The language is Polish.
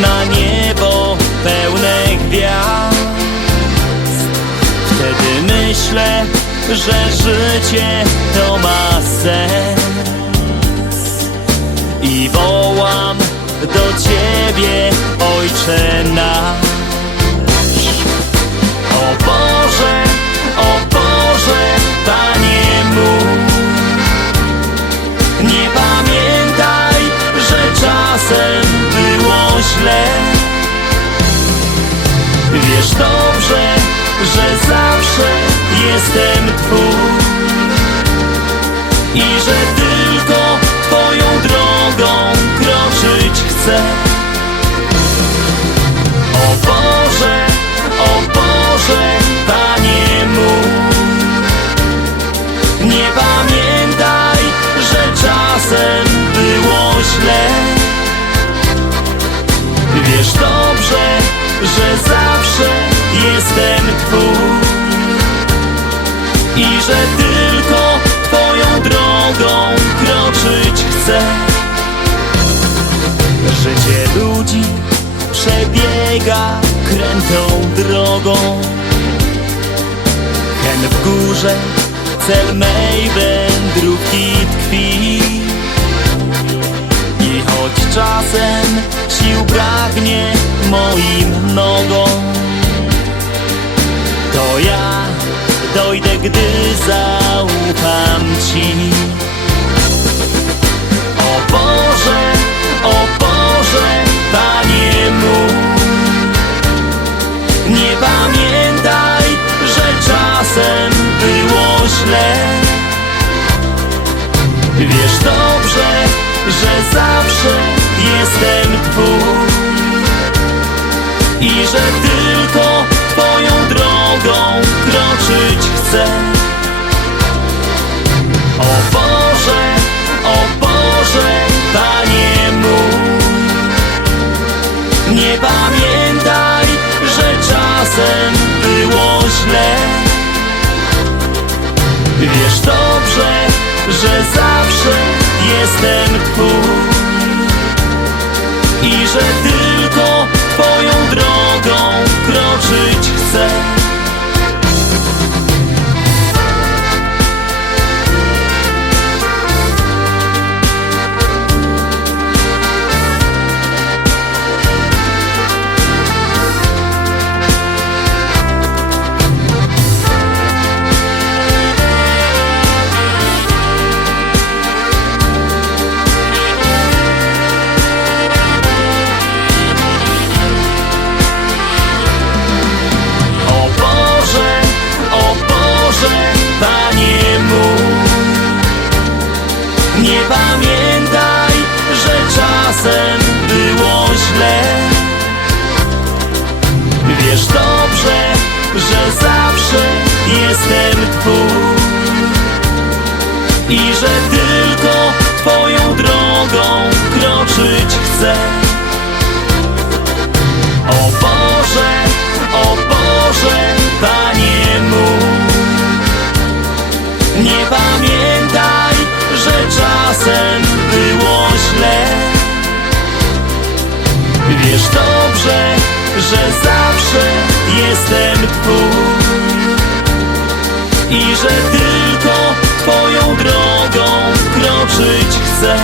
na niebo pełne gwiazd. Wtedy myślę, że życie to ma sens. I wołam do Ciebie, Wiesz dobrze, że zawsze jestem Twój. I że tylko Twoją drogą kroczyć chcę. O Boże, o Boże, Panie mój. Nie pamiętaj, że czasem było źle. Wiesz dobrze, że zawsze jestem Twój. I że tylko Twoją drogą kroczyć chcę. Życie ludzi przebiega krętą drogą. Hen w górze cel mej wędrówki tkwi. I choć czasem sił braknie moim dojdę, gdy zaufam Ci. O Boże, o Boże, Panie mój. Nie pamiętaj, że czasem było źle. Wiesz dobrze, że zawsze jestem Twój I że Wiesz dobrze, że zawsze jestem Twój I że tylko Nie pamiętaj, że czasem było źle. Wiesz dobrze, że zawsze Wiesz dobrze, że zawsze jestem Twój I że tylko Twoją drogą kroczyć chcę